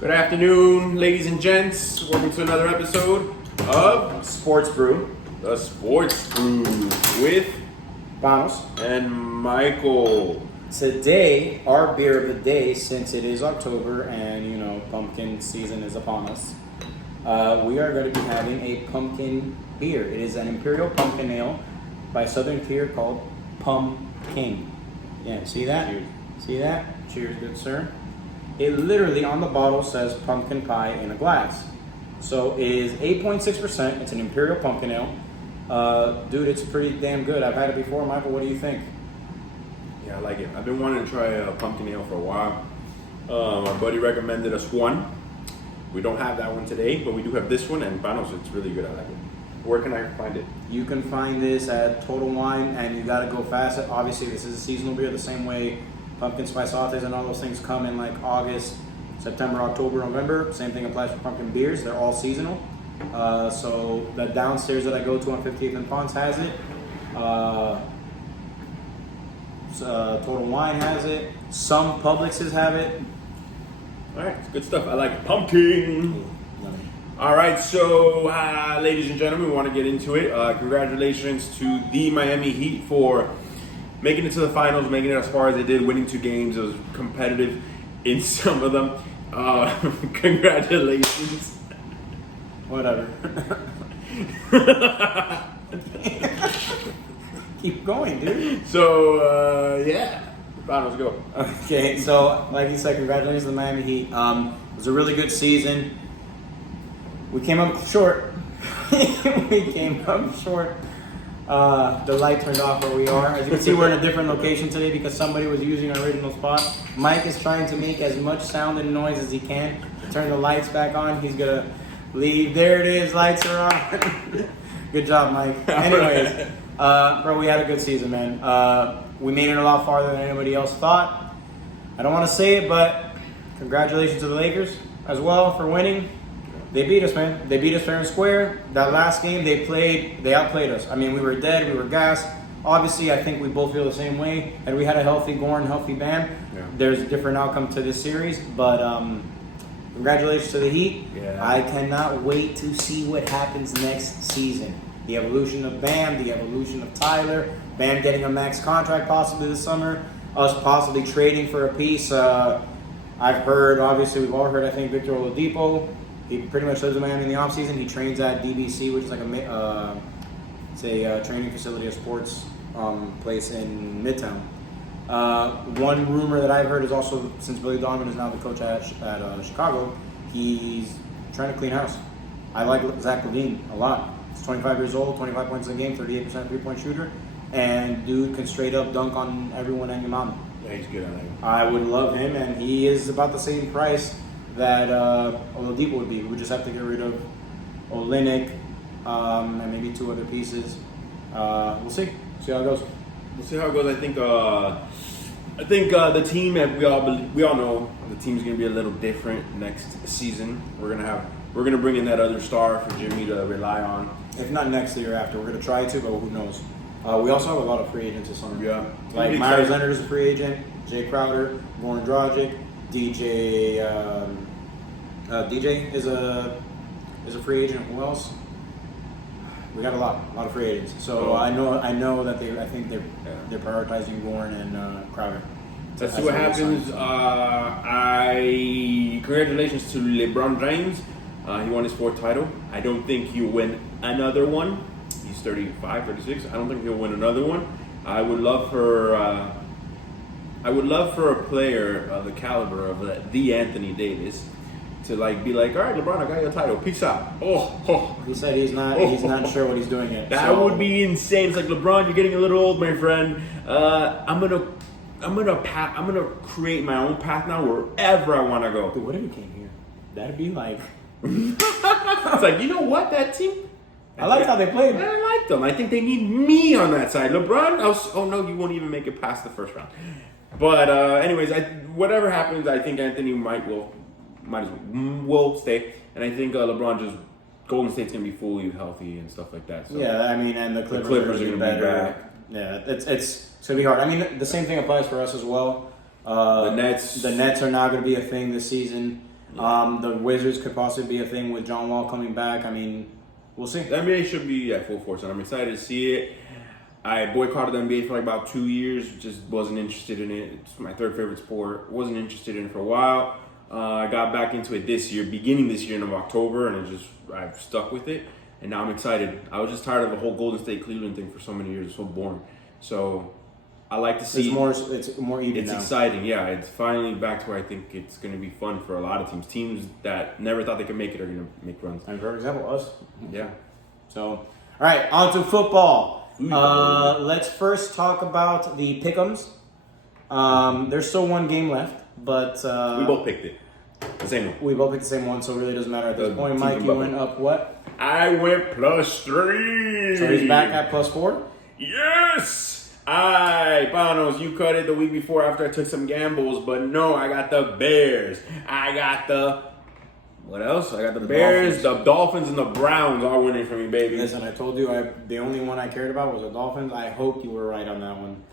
Good afternoon, ladies and gents. Welcome to another episode of Sports Brew. The Sports Brew with Vamos. and Michael. Today, our beer of the day, since it is October and, pumpkin season is upon us, we are going to be having a pumpkin beer. It is an Imperial Pumpkin Ale by Southern Tier called Pumpkin. Yeah, see that? Cheers. See that? Cheers, good sir. It literally on the bottle says pumpkin pie in a glass. So it is 8.6%. It's an Imperial Pumpkin Ale. Dude, it's pretty damn good. I've had it before. Michael, what do you think? Yeah, I like it. I've been wanting to try a pumpkin ale for a while. My buddy recommended us one. We don't have that one today, but we do have this one, and Panos, it's really good. I like it. Where can I find it? You can find this at Total Wine, and you got to go fast. Obviously, this is a seasonal beer the same way pumpkin spice lattes and all those things come in like August, September, October, November. Same thing applies for pumpkin beers. They're all seasonal. So the downstairs that I go to on 58th and Ponce has it. Total Wine has it. Some Publixes have it. All right, it's good stuff. I like pumpkin. All right, so ladies and gentlemen, we want to get into it. Congratulations to the Miami Heat for making it to the finals, making it as far as they did, winning 2 games. It was competitive in some of them. Congratulations. Whatever. Keep going, dude. So, yeah. Finals go. Okay, so like you said, congratulations to the Miami Heat. It was a really good season. We came up short. We came up short. The light turned off where we are. As you can see, we're in a different location today because somebody was using our original spot. Mike is trying to make as much sound and noise as he can to turn the lights back on. He's gonna leave. There it is. Lights are on. Good job, Mike. Anyways, bro, we had a good season, man. We made it a lot farther than anybody else thought. I don't want to say it, but congratulations to the Lakers as well for winning. They beat us, man. They beat us fair and square. That last game they outplayed us. I mean, we were dead, we were gassed. Obviously, I think we both feel the same way. And we had a healthy Gorn, healthy Bam. Yeah. There's a different outcome to this series, but congratulations to the Heat. Yeah. I cannot wait to see what happens next season. The evolution of Bam, the evolution of Tyler, Bam getting a max contract possibly this summer, us possibly trading for a piece. I've heard, obviously, we've all heard, I think, Victor Oladipo. He pretty much lives in Miami in the offseason. He trains at DBC, which is like a training facility, a sports place in Midtown. One rumor that I've heard is also, since Billy Donovan is now the coach at Chicago, he's trying to clean house. I like Zach LaVine a lot. He's 25 years old, 25 points in the game, 38% three-point shooter, and dude can straight up dunk on everyone and your mama. Yeah, he's good on that. I would love him, and he is about the same price that Oladipo would be. We just have to get rid of Olynyk and maybe 2 other pieces. We'll see how it goes. We'll see how it goes. I think the team, we all know the team's gonna be a little different next season. We're gonna bring in that other star for Jimmy to rely on. If not next year after, we're gonna try to, but who knows? We also have a lot of free agents this summer. Yeah, like Myers Leonard is a free agent. Jay Crowder, Goran Dragic, DJ is a free agent. Who else? We got a lot of free agents. So I know that I think they're prioritizing Goran and Crowder. Let's see what happens. Congratulations to LeBron James. He won his 4th title. I don't think he'll win another one. He's 35, 36. I don't think he'll win another one. I would love for a player of the caliber of the Anthony Davis to be like, all right, LeBron, I got your title. Peace out. He said he's not sure what he's doing yet. That would be insane. It's like, LeBron, you're getting a little old, my friend. I'm gonna create my own path now wherever I want to go. Dude, what if he came here? That'd be like. It's like, you know what, that team. I liked how they played. I like them. I think they need me on that side. LeBron, oh no, you won't even make it past the first round. But anyways, whatever happens, I think Anthony might as well stay, and I think LeBron Golden State's gonna be fully healthy and stuff like that. So. Yeah, I mean, and the Clippers are gonna be back. Yeah, it's gonna be hard. I mean, the same thing applies for us as well. The Nets are now gonna be a thing this season. The Wizards could possibly be a thing with John Wall coming back. I mean, we'll see. The NBA should be at full force, and I'm excited to see it. I boycotted the NBA for like about 2 years. Just wasn't interested in it. It's my third favorite sport. Wasn't interested in it for a while. I got back into it beginning this year in October, and I've stuck with it. And now I'm excited. I was just tired of the whole Golden State Cleveland thing for so many years. It's so boring. So I like to see it's more even. It's now. exciting. Yeah, it's finally back to where I think it's going to be fun for a lot of teams. Teams that never thought they could make it are going to make runs. And for example, us. Yeah. So, all right, on to football. Let's first talk about the pick'ems. There's still one game left, but we both picked it. The same one. We both picked the same one, so it really doesn't matter at this point. Mike, you went up what? I went +3. So he's back at +4? Yes! Panos, you cut it the week before after I took some gambles, but no, I got the Bears. I got the... What else? I got the Bears, the Dolphins, and the Browns are winning for me, baby. Listen, I told you the only one I cared about was the Dolphins. I hope you were right on that one.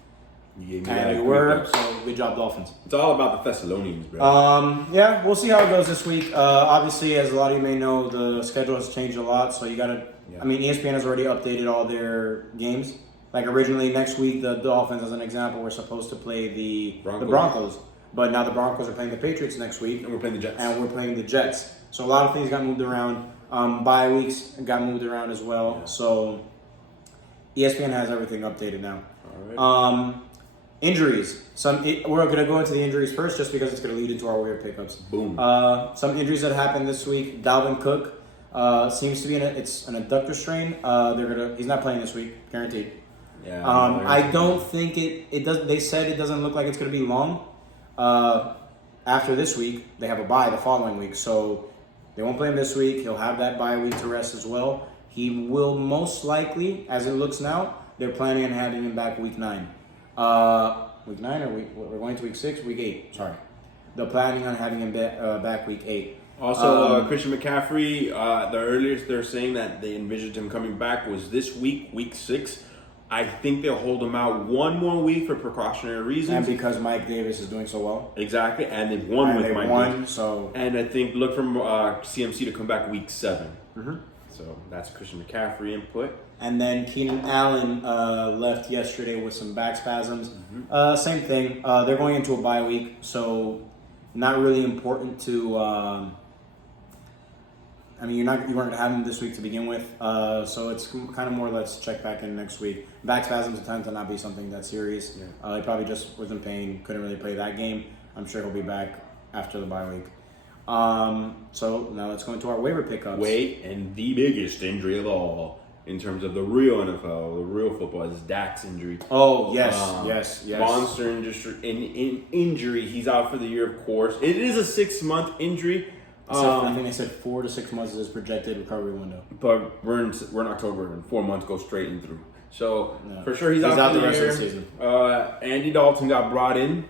And you were, so good job, Dolphins. It's all about the Thessalonians, bro. Yeah, we'll see how it goes this week. Obviously, as a lot of you may know, the schedule has changed a lot, so you gotta... Yeah. I mean, ESPN has already updated all their games. Like, originally, next week, the Dolphins, as an example, were supposed to play the Broncos. But now the Broncos are playing the Patriots next week. And we're playing the Jets. So a lot of things got moved around. Bye weeks got moved around as well. Yeah. So ESPN has everything updated now. All right. Injuries. We're going to go into the injuries first just because it's going to lead into our weird pickups. Boom. Some injuries that happened this week. Dalvin Cook seems to be it's an adductor strain. He's not playing this week, guaranteed. Yeah. I don't think it does. They said it doesn't look like it's going to be long. After this week, they have a bye the following week, so they won't play him this week. He'll have that bye week to rest as well. He will most likely, as it looks now, they're planning on having him back week 9. Week 9 or we're going to week 6? Week 8, sorry. They're planning on having him back week 8. Also, Christian McCaffrey, the earliest they're saying that they envisioned him coming back was this week, week 6. I think they'll hold him out one more week for precautionary reasons. And because Mike Davis is doing so well. Exactly, and they've won with Mike Davis. So. And I think look for CMC to come back week 7. Mm-hmm. So that's Christian McCaffrey input. And then Keenan Allen left yesterday with some back spasms. Mm-hmm. Same thing. They're going into a bye week, so not really important to... you weren't going to have him this week to begin with, so it's kind of more let's check back in next week. Back spasms tend to not be something that serious. Yeah. He probably just was in pain, couldn't really play that game. I'm sure he'll be back after the bye week. So now let's go into our waiver pickups. And the biggest injury of all in terms of the real NFL, the real football, is Dak's injury. Oh, yes. Monster injury. He's out for the year, of course. It is a 6-month injury. I think they said 4 to 6 months is his projected recovery window. But we're in October, and 4 months go straight in through. So for sure he's out the rest of the season. Andy Dalton got brought in.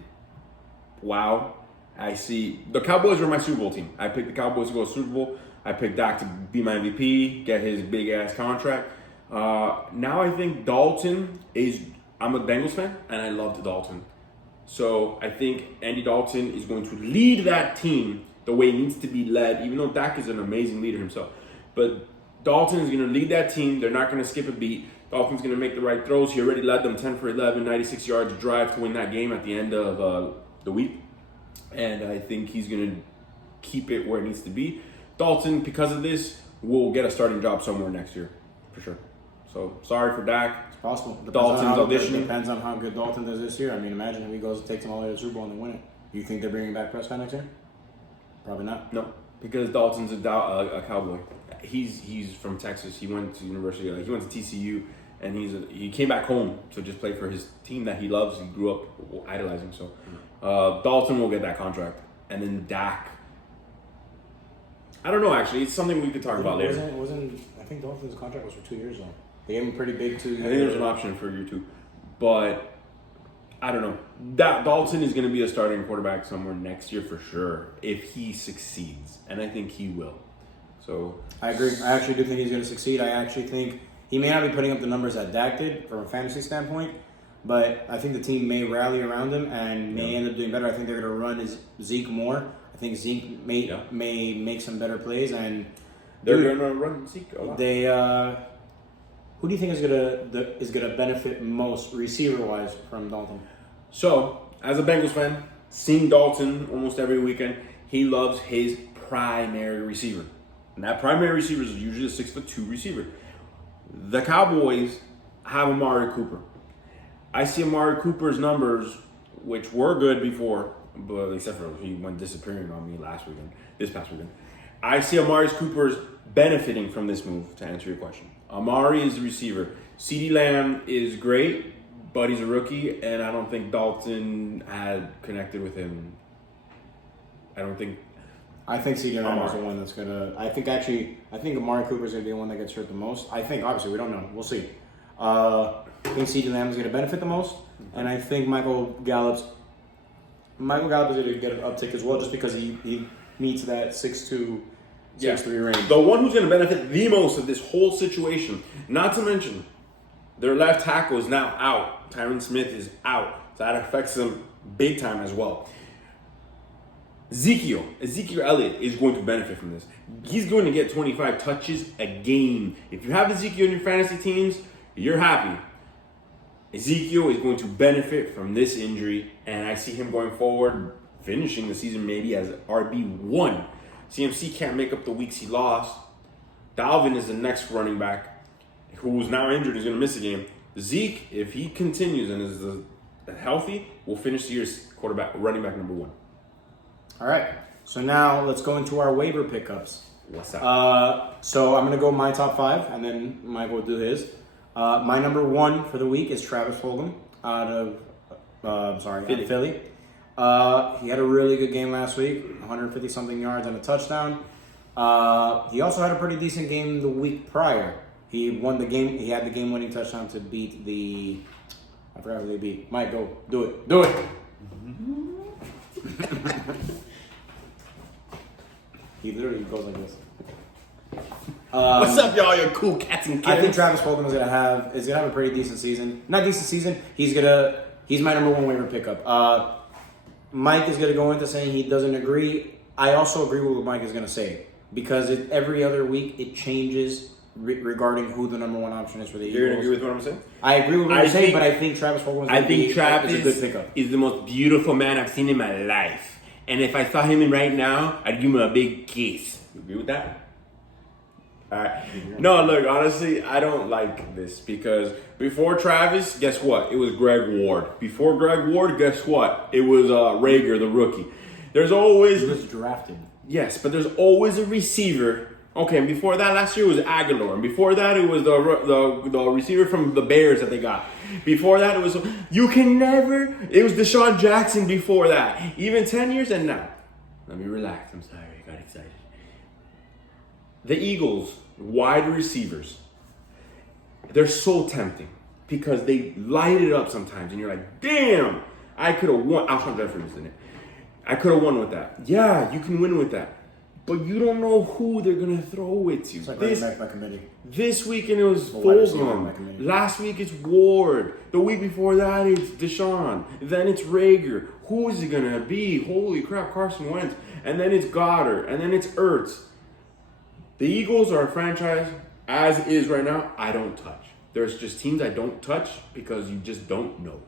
Wow. I see. The Cowboys were my Super Bowl team. I picked the Cowboys to go to Super Bowl. I picked Dak to be my MVP, get his big ass contract. Now I think Dalton is. I'm a Bengals fan, and I love Dalton. So I think Andy Dalton is going to lead that team the way it needs to be led, even though Dak is an amazing leader himself. But Dalton is going to lead that team. They're not going to skip a beat. Dalton's going to make the right throws. He already led them 10 for 11, 96 yards drive to win that game at the end of the week. And I think he's going to keep it where it needs to be. Dalton, because of this, will get a starting job somewhere next year, for sure. So, sorry for Dak. It's possible. Dalton's auditioning. Depends on how good Dalton does this year. I mean, imagine if he goes and takes them all the way to the Super Bowl and they win it. You think they're bringing back Prescott next year? Probably not. No, because Dalton's a Cowboy. He's from Texas. He went to university. He went to TCU, and he came back home to just play for his team that he loves. He grew up idolizing. So Dalton will get that contract, and then Dak. I don't know. Actually, it's something we could talk about later. I think Dalton's contract was for 2 years though. They gave him pretty big 2 years. I think there's an option for year 2, but I don't know. Dalton is going to be a starting quarterback somewhere next year for sure if he succeeds, and I think he will. So I agree. I actually do think he's going to succeed. I actually think he may not be putting up the numbers that Dak did from a fantasy standpoint, but I think the team may rally around him and may end up doing better. I think they're going to run Zeke more. I I think Zeke may make some better plays, and they're gonna run Zeke a lot. They who do you think is gonna benefit most receiver wise from Dalton? So, as a Bengals fan, seeing Dalton almost every weekend, he loves his primary receiver. And that primary receiver is usually a 6'2" receiver. The Cowboys have Amari Cooper. I see Amari Cooper's numbers, which were good before, but except for he went disappearing on me this past weekend. I see Amari Cooper's benefiting from this move, to answer your question. Amari is the receiver. CeeDee Lamb is great, but he's a rookie, and I don't think Dalton had connected with him. I think CeeDee Lamb is the one that's gonna. I think Amari Cooper's gonna be the one that gets hurt the most. I think obviously we don't know. We'll see. I think CeeDee Lamb is gonna benefit the most, and I think Michael Gallup is gonna get an uptick as well, just because he meets that 6'2", 6'3" range. The one who's gonna benefit the most of this whole situation, not to mention their left tackle is now out. Tyron Smith is out, so that affects them big time as well. Ezekiel Elliott is going to benefit from this. He's going to get 25 touches a game. If you have Ezekiel in your fantasy teams, you're happy. Ezekiel is going to benefit from this injury, and I see him going forward, finishing the season maybe as RB1. CMC can't make up the weeks he lost. Dalvin is the next running back who's now injured. He's going to miss a game. Zeke, if he continues and is healthy, will finish the year's running back number 1. All right, so now let's go into our waiver pickups. What's up? So I'm going to go my top 5, and then Mike will do his. My number 1 for the week is Travis Fulgham out of Philly. He had a really good game last week, 150-something yards and a touchdown. He also had a pretty decent game the week prior. He won the game. He had the game-winning touchdown to beat the... I forgot who they beat. Mike, go. Do it. Do it! He literally goes like this. What's up, y'all? You're cool cats and kittens. I think Travis Fulgham is gonna have a pretty decent season. Not decent season. He's my number 1 waiver pickup. Mike is gonna go into saying he doesn't agree. I also agree with what Mike is gonna say, because every other week it changes regarding who the number 1 option is for the Eagles. You're gonna agree with what I'm saying? I agree with what you're saying, but I think Travis Fulgham is a good pickup. Is the most beautiful man I've seen in my life. And if I saw him in right now, I'd give him a big kiss. You agree with that? All right. No, look, honestly, I don't like this, because before Travis, guess what? It was Greg Ward. Before Greg Ward, guess what? It was Rager, the rookie. There's always... He was drafted. Yes, but there's always a receiver. Okay, and before that, last year was Aguilar. And before that, it was the receiver from the Bears that they got. Before that, it was Deshaun Jackson before that. Even 10 years and now. Let me relax. I'm sorry, I got excited. The Eagles, wide receivers, they're so tempting because they light it up sometimes. And you're like, damn, I could have won. Alshon Jeffrey was in it. I could have won with that. Yeah, you can win with that. But you don't know who they're going to throw it to. It's like running back by committee. This weekend it was Fulgham. Last week it's Ward. The week before that it's Deshaun. Then it's Rager. Who is it going to be? Holy crap, Carson Wentz. And then it's Goddard. And then it's Ertz. The Eagles are a franchise, as is right now, I don't touch. There's just teams I don't touch because you just don't know.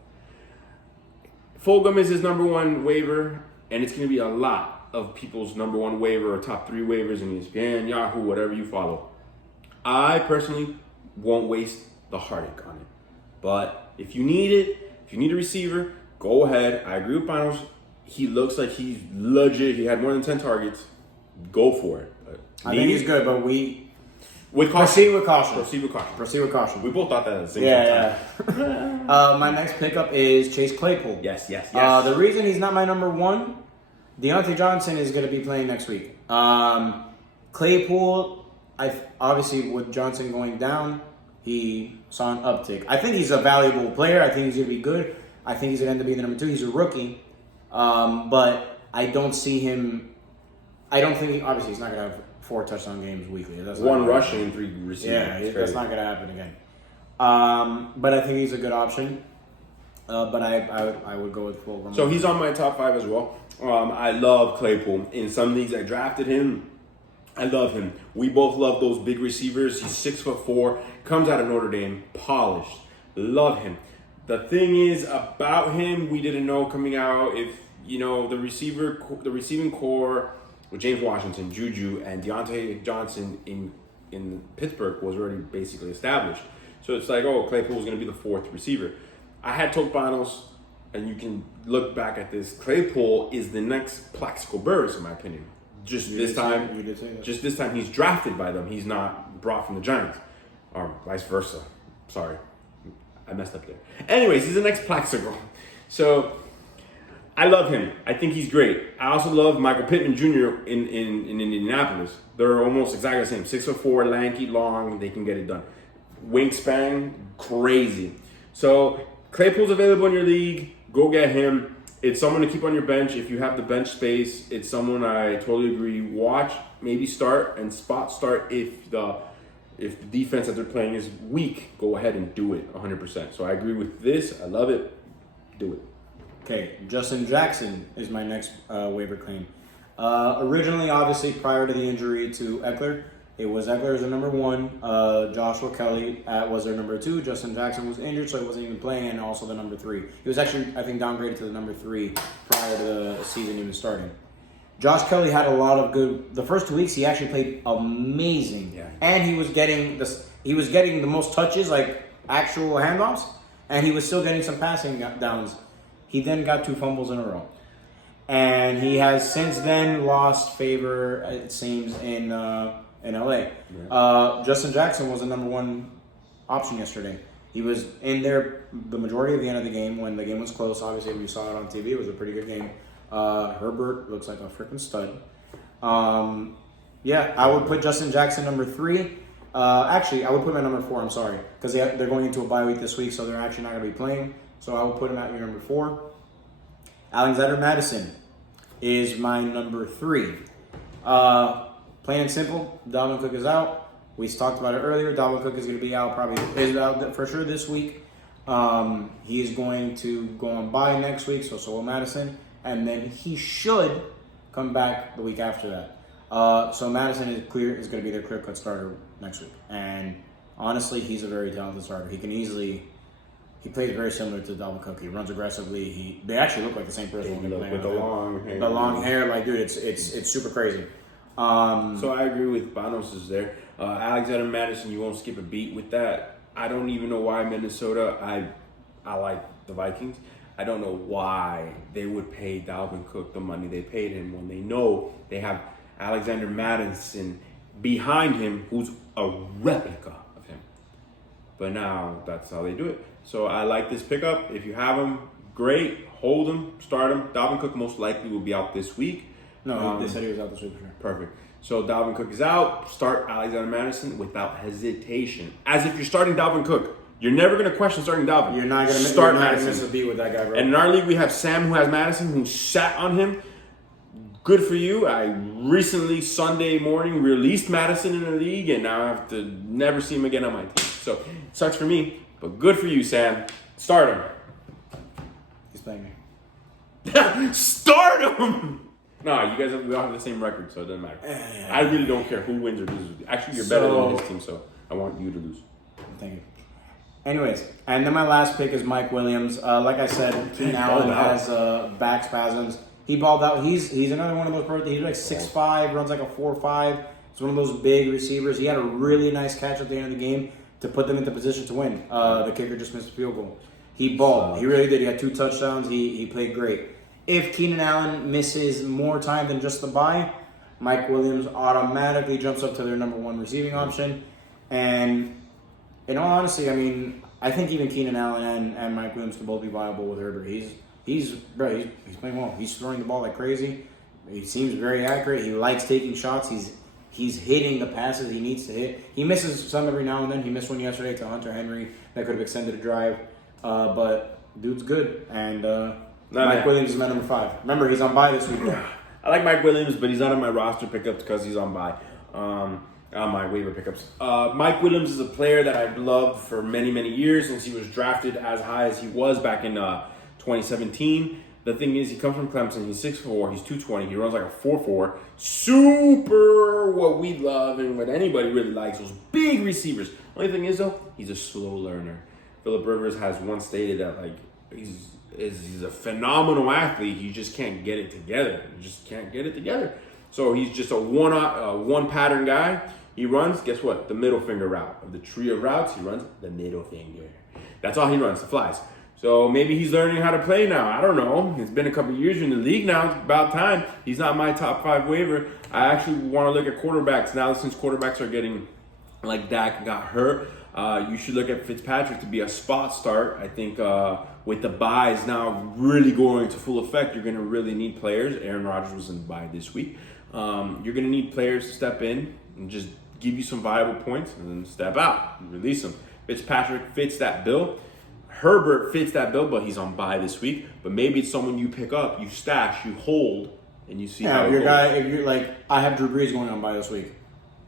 Fulgham is his number 1 waiver, and it's going to be a lot of people's number 1 waiver or top 3 waivers in ESPN, Yahoo, whatever you follow. I personally won't waste the heartache on it. But if you need it, if you need a receiver, go ahead. I agree with Panos. He looks like he's legit. He had more than 10 targets. Go for it. But I think he's good, but with caution. Proceed with caution. We both thought that at the same time. Yeah. My next pickup is Chase Claypool. Yes. The reason he's not my number 1, Deontay Johnson is going to be playing next week. Claypool, obviously with Johnson going down, he saw an uptick. I think he's a valuable player. I think he's going to be good. I think he's going to end up being the number 2. He's a rookie. But I don't see him... obviously he's not going to have 4 touchdown games weekly. That's 1 rushing and 3 receiving. Yeah, that's not going to happen again. But I think he's a good option. But I would go with full. So he's on my top 5 as well. I love Claypool. In some leagues, I drafted him. I love him. We both love those big receivers. He's 6'4", comes out of Notre Dame, polished. Love him. The thing is about him, we didn't know coming out if the receiving core with James Washington, Juju, and Deontay Johnson in Pittsburgh was already basically established. So it's like, Claypool was going to be the 4th receiver. I had told Panos, and you can look back at this, Claypool is the next Plaxico Burress, in my opinion. Just this time he's drafted by them. He's not brought from the Giants. Or vice versa. Sorry. I messed up there. Anyways, he's the next Plaxico. So I love him. I think he's great. I also love Michael Pittman Jr. in Indianapolis. They're almost exactly the same. 6'4", lanky, long. They can get it done. Wingspan, crazy. So Claypool's available in your league. Go get him. It's someone to keep on your bench if you have the bench space. It's someone I totally agree. Watch, maybe start, and spot start if the defense that they're playing is weak. Go ahead and do it 100%. So I agree with this. I love it. Do it. Okay, Justin Jackson is my next waiver claim. Originally, obviously, prior to the injury to Eckler, it was Eckler as the number 1. Joshua Kelly was their number 2. Justin Jackson was injured, so he wasn't even playing, and also the number 3. He was actually, I think, downgraded to the number 3 prior to the season even starting. Josh Kelly had a lot of good. The first 2 weeks, he actually played amazing, and he was getting the most touches, like actual handoffs, and he was still getting some passing downs. He then got 2 fumbles in a row, and he has since then lost favor. It seems in LA. Justin Jackson was the number 1 option yesterday. He was in there the majority of the end of the game when the game was close. Obviously, we saw it on TV. It was a pretty good game. Herbert looks like a freaking stud. I would put Justin Jackson number 3. Actually, I would put him at number 4. I'm sorry, because they're going into a bye week this week, so they're actually not going to be playing. So I would put him at your number 4. Alexander Madison is my number 3. Plain and simple, Dalvin Cook is out. We talked about it earlier. Dalvin Cook is going to be out, is out for sure this week. He is going to go on bye next week, so will Madison. And then he should come back the week after that. So Madison is going to be their clear-cut starter next week. And honestly, he's a very talented starter. He plays very similar to Dalvin Cook. He runs aggressively. They actually look like the same person when they play with the long hair. The long hair, like dude, it's super crazy. So I agree with Banos is there. Alexander Madison, you won't skip a beat with that. I don't even know why Minnesota. I like the Vikings. I don't know why they would pay Dalvin Cook the money they paid him when they know they have Alexander Madison behind him, who's a replica of him. But now that's how they do it. So I like this pickup. If you have him, great. Hold him, start him. Dalvin Cook most likely will be out this week. No, they said he was out this week for sure. Perfect. So Dalvin Cook is out. Start Alexander Madison without hesitation. As if you're starting Dalvin Cook. You're never going to question starting Dalvin. You're not going to start miss a beat with that guy, bro. And in our league, we have Sam, who has Madison, who sat on him. Good for you. I recently, Sunday morning, released Madison in the league, and now I have to never see him again on my team. So, it sucks for me, but good for you, Sam. Start him. He's playing me. Start him! No, we all have the same record, so it doesn't matter. I really don't care who wins or loses. Actually, you're better than his team, so I want you to lose. Thank you. Anyways, and then my last pick is Mike Williams. Like I said, Keenan Allen has back spasms. He balled out. He's another one of those. He's like 6'5", runs like a 4.5. He's one of those big receivers. He had a really nice catch at the end of the game to put them into position to win. The kicker just missed a field goal. He balled. He really did. He had 2 touchdowns. He played great. If Keenan Allen misses more time than just the bye, Mike Williams automatically jumps up to their number 1 receiving option. And in all honesty, I mean, I think even Keenan Allen and Mike Williams can both be viable with Herbert. He's playing well. He's throwing the ball like crazy. He seems very accurate. He likes taking shots. He's hitting the passes he needs to hit. He misses some every now and then. He missed one yesterday to Hunter Henry that could have extended a drive. But dude's good. And Mike Williams is my number 5. Remember, he's on bye this week. I like Mike Williams, but he's not on my roster pickups because he's on bye. My waiver pickups. Mike Williams is a player that I've loved for many, many years since he was drafted as high as he was back in 2017. The thing is, he comes from Clemson. He's 6'4", he's 220. He runs like a 4.4. Super what we love and what anybody really likes, those big receivers. Only thing is, though, he's a slow learner. Phillip Rivers has once stated that like he's a phenomenal athlete. He just can't get it together. So he's just a one pattern guy. He runs, guess what? The middle finger route. Of the tree of routes, he runs the middle finger. That's all he runs, the flies. So maybe he's learning how to play now. I don't know. It's been a couple of years in the league now. It's about time. He's not my top 5 waiver. I actually want to look at quarterbacks now since quarterbacks are getting, like Dak got hurt. You should look at Fitzpatrick to be a spot start. I think with the buys now really going into full effect, you're going to really need players. Aaron Rodgers was in the buy this week. You're going to need players to step in and just give you some viable points and then step out and release them. Fitzpatrick fits that bill. Herbert fits that bill, but he's on bye this week. But maybe it's someone you pick up, you stash, you hold, and you see how it your goes. guy, if you're like, I have Drew Brees going on bye this week.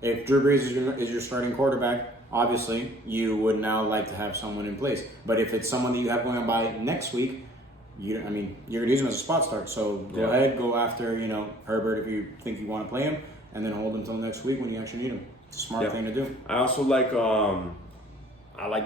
If Drew Brees is your starting quarterback, obviously you would now like to have someone in place. But if it's someone that you have going on bye next week, you're going to use him as a spot start. So go ahead, go after Herbert if you think you want to play him, and then hold him until next week when you actually need him. It's a smart thing to do. I also like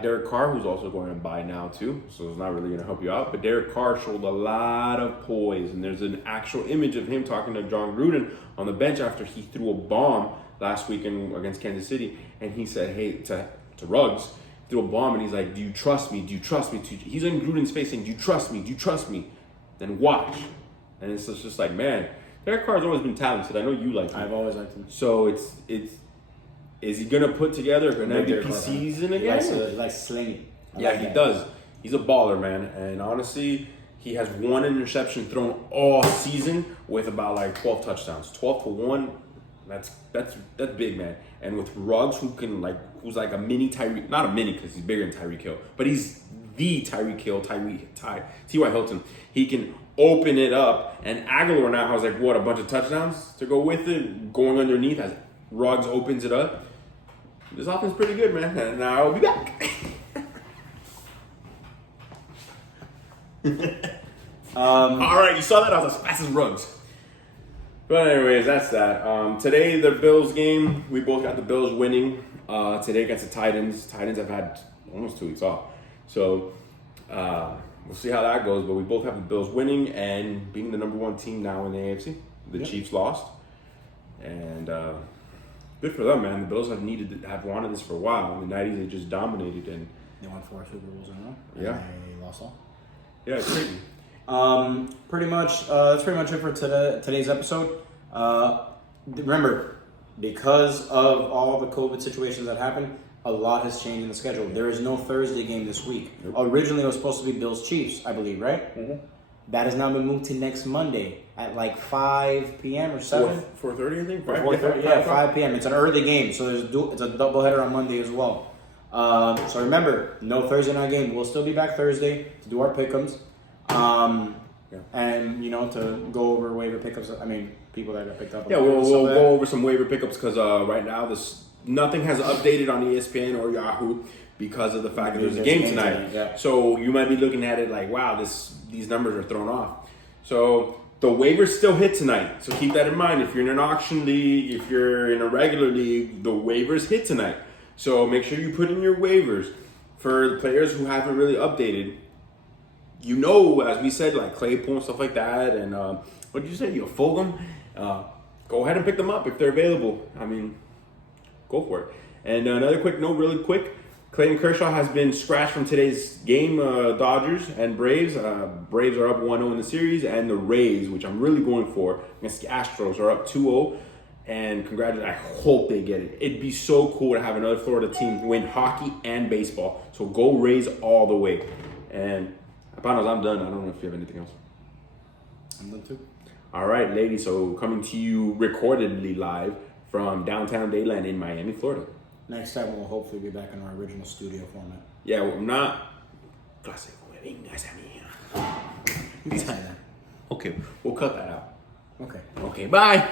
Derek Carr, who's also going to buy now too, so it's not really going to help you out. But Derek Carr showed a lot of poise, and there's an actual image of him talking to John Gruden on the bench after he threw a bomb last weekend against Kansas City, and he said, "Hey," to Ruggs, threw a bomb, and he's like, "Do you trust me? Do you trust me?" He's in Gruden's face saying, "Do you trust me? Do you trust me?" Then watch, and it's just like, man, Derek Carr's always been talented. I know you like him. I've always liked him. So it's. Is he gonna put together an MVP season again? He likes slinging. Yeah, he does. He's a baller, man. And honestly, he has 1 interception thrown all season with about like 12 touchdowns. 12 to 1. That's big, man. And with Ruggs, who's like a mini Tyreek, not a mini because he's bigger than Tyreek Hill, but he's the Tyreek Hill, T.Y. Hilton. He can open it up, and Aguilar now has like a bunch of touchdowns to go with it, going underneath as Ruggs opens it up. This offense is pretty good, man. And I'll be back. All right, you saw that? I was as fast as Ruggs. But anyways, that's that. Today, the Bills game, we both got the Bills winning. Today against the Titans. Titans have had almost 2 weeks off. So we'll see how that goes. But we both have the Bills winning and being the number 1 team now in the AFC. The Chiefs lost. And good for them, man. The Bills have wanted this for a while. In the 90s, they just dominated. And they won 4 Super Bowls in a row. Yeah. And they lost all. Yeah, it's crazy. Pretty much, that's pretty much it for today's episode. Remember, because of all the COVID situations that happened, a lot has changed in the schedule. There is no Thursday game this week. Originally, it was supposed to be Bills-Chiefs, I believe, right? Mm-hmm. That has now been moved to next Monday at like 5 p.m. or 7? 4:30, I think? 4:30, yeah, 5 p.m. It's an early game, so it's a doubleheader on Monday as well. So remember, no Thursday night game. We'll still be back Thursday to do our pick'ems. And, to go over waiver pickups. I mean, people that got picked up. Yeah, we'll go over some waiver pickups because right now nothing has updated on ESPN or Yahoo because of the fact that there's a game tonight. Yeah. So you might be looking at it like, wow, these numbers are thrown off. So the waivers still hit tonight. So keep that in mind. If you're in an auction league, if you're in a regular league, the waivers hit tonight. So make sure you put in your waivers for the players who haven't really updated. As we said, like Claypool and stuff like that. And what did you say? Fulgham? Go ahead and pick them up if they're available. I mean, go for it. And another quick note, really quick. Clayton Kershaw has been scratched from today's game, Dodgers and Braves. Braves are up 1-0 in the series, and the Rays, which I'm really going for, against the Astros, are up 2-0. And congratulations, I hope they get it. It'd be so cool to have another Florida team win hockey and baseball. So go Rays all the way. And Panos, I'm done. I don't know if you have anything else. I'm done too. All right, ladies. So coming to you recordedly live from downtown Dayland in Miami, Florida. Next time we'll hopefully be back in our original studio format. Yeah, we're not. You can say that. Okay, we'll cut that out. Okay. Okay, bye.